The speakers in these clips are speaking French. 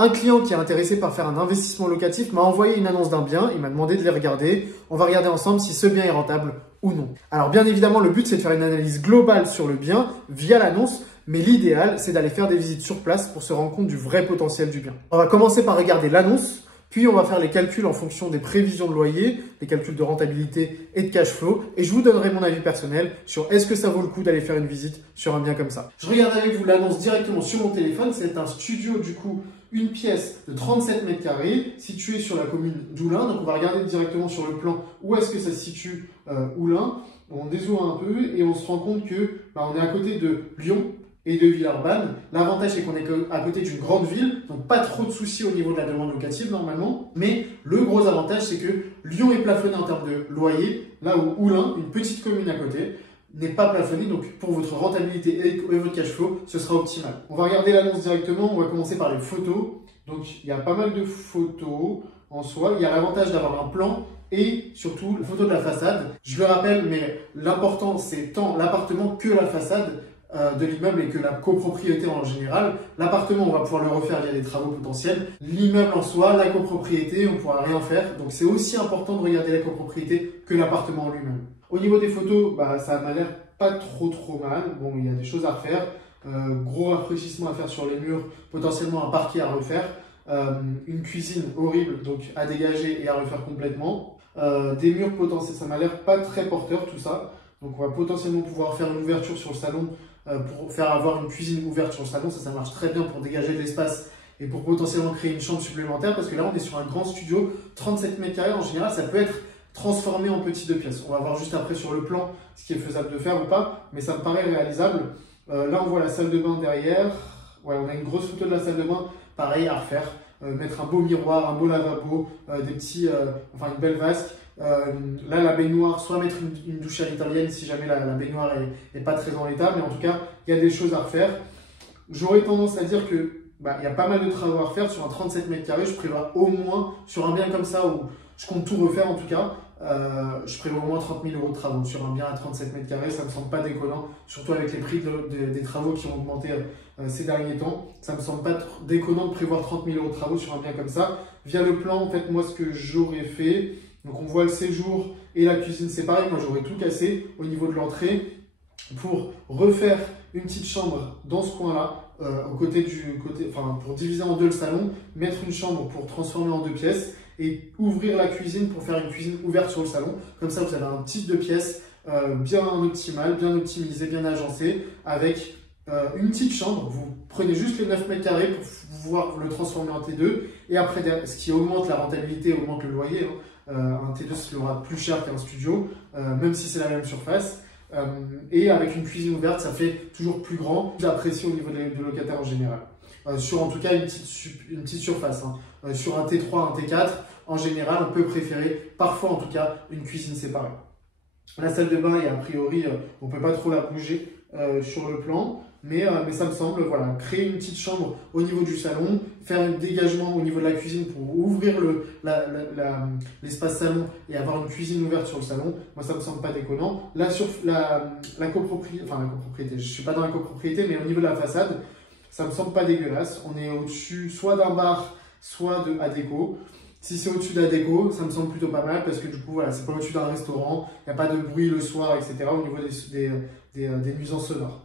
Un client qui est intéressé par faire un investissement locatif m'a envoyé une annonce d'un bien, il m'a demandé de les regarder. On va regarder ensemble si ce bien est rentable ou non. Alors bien évidemment, le but c'est de faire une analyse globale sur le bien via l'annonce, mais l'idéal c'est d'aller faire des visites sur place pour se rendre compte du vrai potentiel du bien. On va commencer par regarder l'annonce, puis on va faire les calculs en fonction des prévisions de loyer, les calculs de rentabilité et de cash flow, et je vous donnerai mon avis personnel sur est-ce que ça vaut le coup d'aller faire une visite sur un bien comme ça. Je regarde avec vous l'annonce directement sur mon téléphone, c'est un studio du coup, une pièce de 37 mètres carrés située sur la commune d'Oulin. Donc on va regarder directement sur le plan où est-ce que ça se situe Oulin. On dézoome un peu et on se rend compte que on est à côté de Lyon et de Villeurbanne. L'avantage c'est qu'on est à côté d'une grande ville, donc pas trop de soucis au niveau de la demande locative normalement. Mais le gros avantage c'est que Lyon est plafonné en termes de loyer, là où Oulin, une petite commune à côté, n'est pas plafonné, donc pour votre rentabilité et votre cash flow, ce sera optimal. On va regarder l'annonce directement, on va commencer par les photos. Donc il y a pas mal de photos en soi, il y a l'avantage d'avoir un plan et surtout la photo de la façade. Je le rappelle, mais l'important c'est tant l'appartement que la façade de l'immeuble et que la copropriété en général. L'appartement, on va pouvoir le refaire via des travaux potentiels. L'immeuble en soi, la copropriété, on ne pourra rien faire. Donc c'est aussi important de regarder la copropriété que l'appartement en lui-même. Au niveau des photos, ça m'a l'air pas trop mal. Bon, il y a des choses à refaire. Gros rafraîchissement à faire sur les murs, potentiellement un parquet à refaire. Une cuisine horrible, donc à dégager et à refaire complètement. Des murs potentiels, ça m'a l'air pas très porteur tout ça. Donc on va potentiellement pouvoir faire une ouverture sur le salon pour faire avoir une cuisine ouverte sur le salon. Ça marche très bien pour dégager de l'espace et pour potentiellement créer une chambre supplémentaire parce que là on est sur un grand studio, 37 mètres carrés en général, ça peut être transformé en petites 2 pièces. On va voir juste après sur le plan ce qui est faisable de faire ou pas, mais ça me paraît réalisable. Là on voit la salle de bain derrière. Ouais, on a une grosse photo de la salle de bain, pareil à refaire. Mettre un beau miroir, un beau lavabo, une belle vasque. Là la baignoire, soit mettre une douche à l'italienne si jamais la baignoire est pas très en l'état, mais en tout cas il y a des choses à refaire. J'aurais tendance à dire que il y a pas mal de travaux à refaire sur un 37 mètres carrés. Je prévois au moins sur un bien comme ça où je compte tout refaire en tout cas. Je prévois au moins 30 000 € de travaux sur un bien à 37 mètres carrés, ça me semble pas déconnant, surtout avec les prix des travaux qui ont augmenté ces derniers temps. Ça me semble pas déconnant de prévoir 30 000 € de travaux sur un bien comme ça. Via le plan, en fait, moi ce que j'aurais fait, donc on voit le séjour et la cuisine séparée, moi j'aurais tout cassé au niveau de l'entrée pour refaire une petite chambre dans ce coin-là, pour diviser en 2 le salon, mettre une chambre pour transformer en 2 pièces et ouvrir la cuisine pour faire une cuisine ouverte sur le salon. Comme ça, vous avez un petit 2 pièces bien optimal, bien optimisé, bien agencé, avec une petite chambre. Vous prenez juste les 9 mètres carrés pour pouvoir le transformer en T2. Et après, ce qui augmente la rentabilité, augmente le loyer. Un T2 sera plus cher qu'un studio, même si c'est la même surface. Et avec une cuisine ouverte, ça fait toujours plus grand, plus apprécié au niveau des locataires en général. Sur en tout cas une petite surface. Sur un T3, un T4, en général, on peut préférer parfois en tout cas une cuisine séparée. La salle de bain, a priori, on ne peut pas trop la bouger sur le plan, mais ça me semble, voilà, créer une petite chambre au niveau du salon, faire un dégagement au niveau de la cuisine pour ouvrir l'espace salon et avoir une cuisine ouverte sur le salon, moi ça me semble pas déconnant. Là sur la copropriété, je ne suis pas dans la copropriété, mais au niveau de la façade, ça me semble pas dégueulasse. On est au-dessus soit d'un bar, soit de Adéco. Si c'est au-dessus d'Adéco, ça me semble plutôt pas mal parce que du coup, voilà, c'est pas au-dessus d'un restaurant, il n'y a pas de bruit le soir, etc. au niveau des nuisances sonores.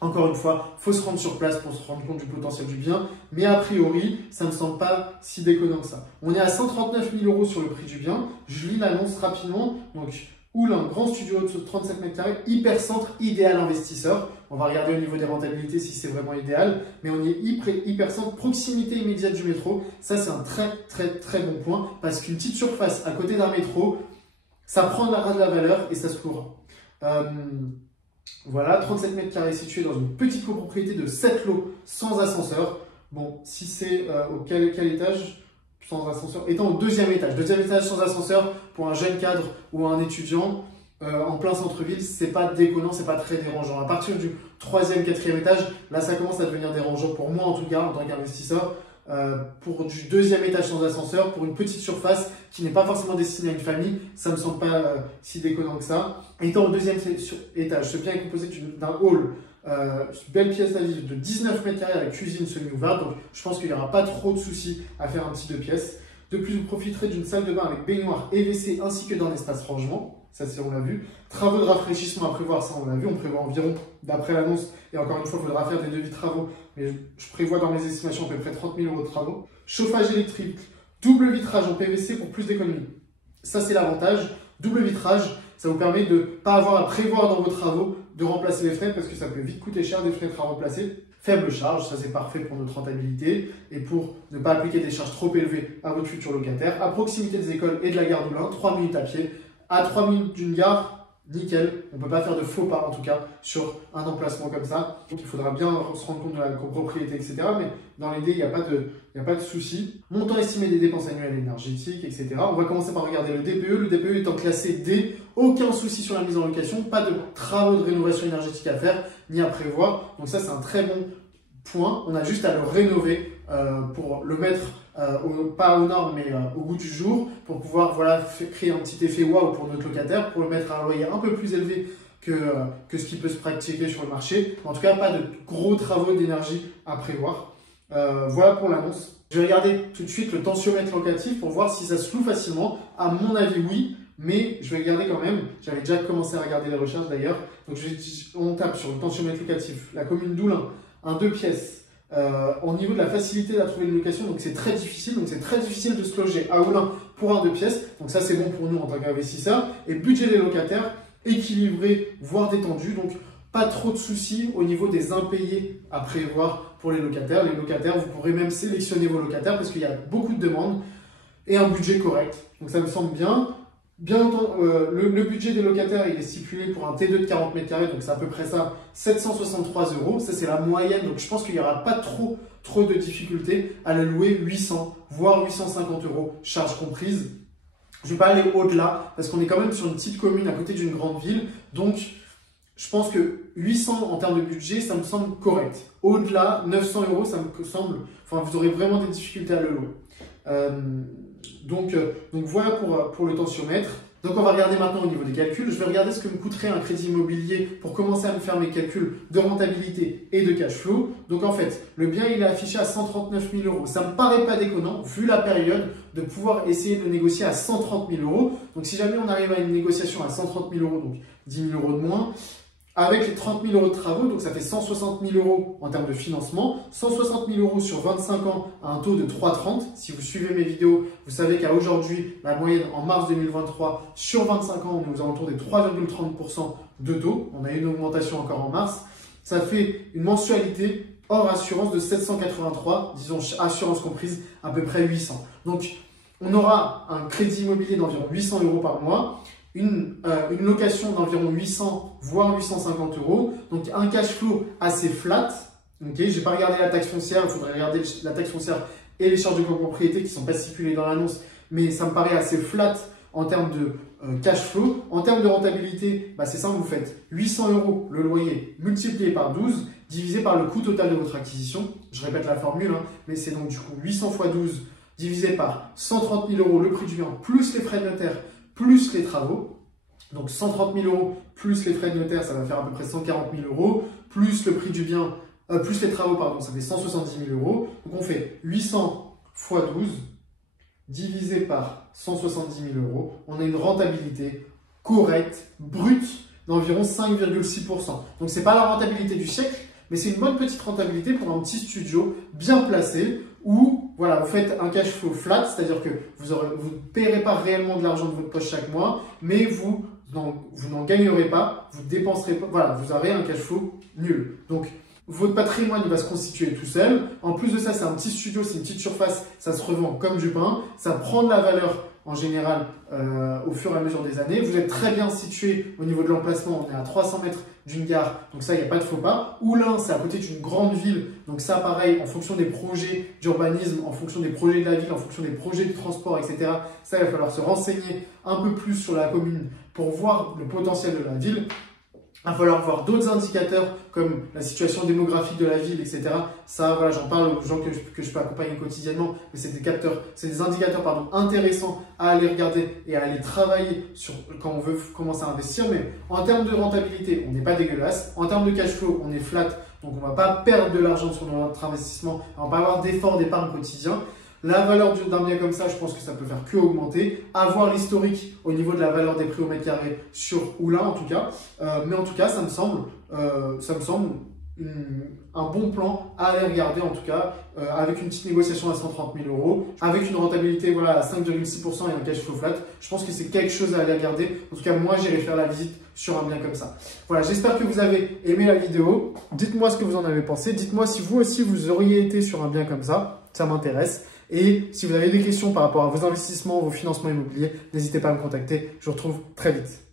Encore une fois, il faut se rendre sur place pour se rendre compte du potentiel du bien, mais a priori, ça ne me semble pas si déconnant que ça. On est à 139 000 € sur le prix du bien. Je lis l'annonce rapidement. Donc, Oulin, grand studio de 37 mètres carrés, hyper centre, idéal investisseur. On va regarder au niveau des rentabilités si c'est vraiment idéal, mais on est hyper centre, proximité immédiate du métro. Ça, c'est un très bon point parce qu'une petite surface à côté d'un métro, ça prend de la valeur et ça se louera. Voilà, 37 mètres carrés situé dans une petite copropriété de 7 lots sans ascenseur. Bon, si c'est quel étage sans ascenseur, étant au deuxième étage sans ascenseur pour un jeune cadre ou un étudiant en plein centre-ville, c'est pas déconnant, c'est pas très dérangeant. À partir du 3e, 4e étage, là ça commence à devenir dérangeant pour moi en tout cas en tant qu'investisseur. Pour du 2e étage sans ascenseur, pour une petite surface qui n'est pas forcément destinée à une famille, ça me semble pas si déconnant que ça. Étant au 2e étage, ce bien est composé d'un hall Belle pièce à vivre de 19 mètres carrés avec cuisine semi-ouverte. Donc je pense qu'il n'y aura pas trop de soucis à faire un petit 2 pièces. De plus, vous profiterez d'une salle de bain avec baignoire et WC ainsi que d'un espace rangement. Ça, c'est on l'a vu. Travaux de rafraîchissement à prévoir, ça on l'a vu. On prévoit environ, d'après l'annonce, et encore une fois, il faudra faire des devis travaux, mais je prévois dans mes estimations à peu près 30 000 € de travaux. Chauffage électrique, double vitrage en PVC pour plus d'économie. Ça, c'est l'avantage. Double vitrage, ça vous permet de ne pas avoir à prévoir dans vos travaux de remplacer les fenêtres parce que ça peut vite coûter cher des fenêtres à remplacer. Faible charge, ça c'est parfait pour notre rentabilité et pour ne pas appliquer des charges trop élevées à votre futur locataire. À proximité des écoles et de la gare d'Oulin, 3 minutes à pied. À 3 minutes d'une gare, nickel. On ne peut pas faire de faux pas en tout cas sur un emplacement comme ça. Donc il faudra bien se rendre compte de la copropriété, etc. Mais dans l'idée, il n'y a pas de souci. Montant estimé des dépenses annuelles énergétiques, etc. On va commencer par regarder le DPE. Le DPE étant classé D, aucun souci sur la mise en location, pas de travaux de rénovation énergétique à faire ni à prévoir. Donc ça, c'est un très bon point. On a juste à le rénover pour le mettre pas aux normes, mais au goût du jour, pour pouvoir créer un petit effet waouh pour notre locataire, pour le mettre à un loyer un peu plus élevé que ce qui peut se pratiquer sur le marché. En tout cas, pas de gros travaux d'énergie à prévoir. Voilà pour l'annonce. Je vais regarder tout de suite le tensiomètre locatif pour voir si ça se loue facilement. À mon avis, oui, mais je vais regarder quand même. J'avais déjà commencé à regarder les recherches d'ailleurs. Donc, on tape sur le tensiomètre locatif. La commune d'Oulin, un 2 pièces. Au niveau de la facilité à trouver une location, donc c'est très difficile. Donc, c'est très difficile de se loger à Oulin pour un 2 pièces. Donc, ça, c'est bon pour nous en tant qu'investisseurs. Et budget des locataires, équilibré, voire détendu. Donc, pas trop de soucis au niveau des impayés à prévoir pour les locataires. Les locataires, vous pourrez même sélectionner vos locataires parce qu'il y a beaucoup de demandes et un budget correct. Donc ça me semble bien. Bien entendu, le budget des locataires, il est stipulé pour un T2 de 40 mètres carrés, donc c'est à peu près ça, 763 €. Ça, c'est la moyenne, donc je pense qu'il n'y aura pas trop de difficultés à le louer 800, voire 850 €, charges comprises. Je ne vais pas aller au-delà parce qu'on est quand même sur une petite commune à côté d'une grande ville, donc je pense que 800 en termes de budget, ça me semble correct. Au-delà, 900 €, ça me semble, enfin, vous aurez vraiment des difficultés à le louer. Donc voilà pour le tensiomètre. Donc on va regarder maintenant au niveau des calculs. Je vais regarder ce que me coûterait un crédit immobilier pour commencer à me faire mes calculs de rentabilité et de cash flow. Donc en fait, le bien il est affiché à 139 000 €. Ça me paraît pas déconnant, vu la période, de pouvoir essayer de négocier à 130 000 €. Donc si jamais on arrive à une négociation à 130 000 €, donc 10 000 € de moins, avec les 30 000 € de travaux, donc ça fait 160 000 € en termes de financement, 160 000 € sur 25 ans à un taux de 3,30. Si vous suivez mes vidéos, vous savez qu'à aujourd'hui, la moyenne en mars 2023, sur 25 ans, on est aux alentours des 3,30% de taux. On a eu une augmentation encore en mars. Ça fait une mensualité hors assurance de 783, disons assurance comprise, à peu près 800. Donc, on aura un crédit immobilier d'environ 800 € par mois. Une location d'environ 800 voire 850 €, donc un cash flow assez flat. Okay, je n'ai pas regardé la taxe foncière, il faudrait regarder la taxe foncière et les charges de copropriété qui ne sont pas stipulées dans l'annonce, mais ça me paraît assez flat en termes de cash flow. En termes de rentabilité, c'est simple, vous faites 800 € le loyer multiplié par 12, divisé par le coût total de votre acquisition. Je répète la formule, mais c'est donc du coup 800 x 12 divisé par 130 000 € le prix du bien, plus les frais de notaire, plus les travaux. Donc 130 000 € plus les frais de notaire, ça va faire à peu près 140 000 €, plus le prix du bien, plus les travaux, pardon, ça fait 170 000 €. Donc on fait 800 x 12 divisé par 170 000 €. On a une rentabilité correcte, brute, d'environ 5,6%. Donc c'est pas la rentabilité du siècle, mais c'est une bonne petite rentabilité pour un petit studio bien placé où voilà, vous faites un cash flow flat, c'est-à-dire que vous ne paierez pas réellement de l'argent de votre poche chaque mois, mais vous n'en gagnerez pas, vous dépenserez pas, voilà, vous aurez un cash flow nul. Donc, votre patrimoine il va se constituer tout seul. En plus de ça, c'est un petit studio, c'est une petite surface, ça se revend comme du pain, ça prend de la valeur en général au fur et à mesure des années. Vous êtes très bien situé au niveau de l'emplacement, on est à 300 mètres d'une gare, donc ça, il n'y a pas de faux pas. Oulin, c'est à côté d'une grande ville, donc ça, pareil, en fonction des projets d'urbanisme, en fonction des projets de la ville, en fonction des projets de transport, etc., ça, il va falloir se renseigner un peu plus sur la commune pour voir le potentiel de la ville. Il va falloir voir d'autres indicateurs comme la situation démographique de la ville, etc. Ça, voilà, j'en parle aux gens que je peux accompagner quotidiennement, mais c'est des indicateurs intéressants à aller regarder et à aller travailler sur quand on veut commencer à investir. Mais en termes de rentabilité, on n'est pas dégueulasse. En termes de cash flow, on est flat, donc on ne va pas perdre de l'argent sur notre investissement. On ne va pas avoir d'efforts d'épargne quotidien. La valeur d'un bien comme ça, je pense que ça peut faire que augmenter. Avoir l'historique au niveau de la valeur des prix au mètre carré sur ou là en tout cas. Mais en tout cas, ça me semble un bon plan à aller regarder en tout cas avec une petite négociation à 130 000 euros, avec une rentabilité voilà, à 5,6% et un cash flow flat. Je pense que c'est quelque chose à aller regarder. En tout cas, moi, j'irai faire la visite sur un bien comme ça. Voilà, j'espère que vous avez aimé la vidéo. Dites-moi ce que vous en avez pensé. Dites-moi si vous aussi, vous auriez été sur un bien comme ça. Ça m'intéresse. Et si vous avez des questions par rapport à vos investissements, vos financements immobiliers, n'hésitez pas à me contacter. Je vous retrouve très vite.